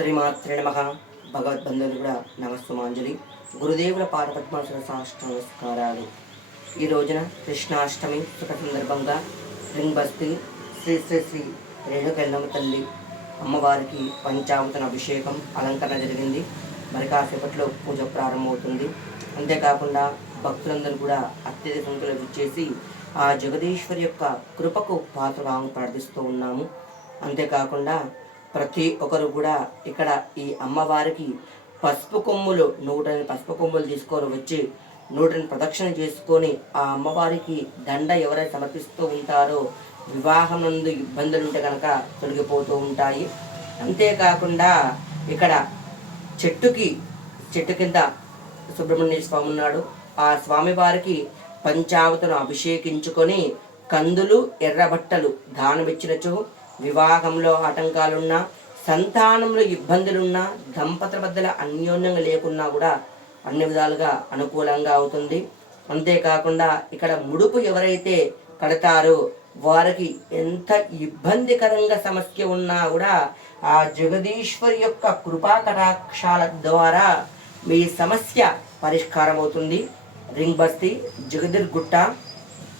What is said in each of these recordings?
శ్రీమాత్రే నమః. భగవద్బంధువులు కూడా నమస్సుమాంజలి. గురుదేవుల పాదపద్మాసన సాష్ట నమస్కారాలు. ఈ రోజున కృష్ణాష్టమి శుభ సందర్భంగా రింగ్ బస్తీ శ్రీ శ్రీ శ్రీ రేణుకెల్లమ్మ తల్లి అమ్మవారికి పంచామృతన అభిషేకం అలంకరణ జరిగింది. మరి కాసేపట్లో పూజ ప్రారంభమవుతుంది. అంతేకాకుండా భక్తులందరూ కూడా అత్యధిక సంఖ్యలో విచ్చేసి ఆ జగదీశ్వరి యొక్క కృపకు పాత్రగా ప్రార్థిస్తూ ఉన్నాము. అంతేకాకుండా ప్రతి ఒక్కరు కూడా ఇక్కడ ఈ అమ్మవారికి పసుపు కొమ్ములు 108 పసుపు కొమ్ములు తీసుకొని వచ్చి 108 ప్రదక్షిణ చేసుకొని ఆ అమ్మవారికి దండ ఎవరైతే సమర్పిస్తూ ఉంటారో వివాహం నందు ఇబ్బందులు ఉంటే కనుక తొలగిపోతూ ఉంటాయి. అంతేకాకుండా ఇక్కడ చెట్టు కింద సుబ్రహ్మణ్య స్వామి ఉన్నాడు. ఆ స్వామివారికి పంచావతను అభిషేకించుకొని కందులు ఎర్రబట్టలు దానమిచ్చినచో వివాహంలో ఆటంకాలున్నా, సంతానంలో ఇబ్బందులున్నా, దంపతుల మధ్యల అన్యోన్యంగా లేకున్నా కూడా అన్ని విధాలుగా అనుకూలంగా అవుతుంది. అంతేకాకుండా ఇక్కడ ముడుపు ఎవరైతే కడతారో వారికి ఎంత ఇబ్బందికరంగా సమస్య ఉన్నా కూడా ఆ జగదీశ్వరి యొక్క కృపా కటాక్షాల ద్వారా మీ సమస్య పరిష్కారం అవుతుంది. రింగ్ బస్తీ జగదిర్గుట్ట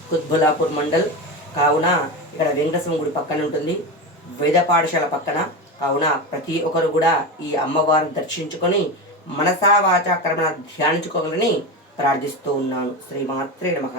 కుత్బులాపూర్ మండల్. కావున ఇక్కడ వెంకటేశ్వర గుడి పక్కన ఉంటుంది, వేద పాఠశాల పక్కన. కావున ప్రతి ఒక్కరు కూడా ఈ అమ్మవారిని దర్శించుకొని మనసా వాచా కర్మణ ధ్యానించుకోవాలని ప్రార్థిస్తూ ఉన్నాను. శ్రీమాత్రే నమః.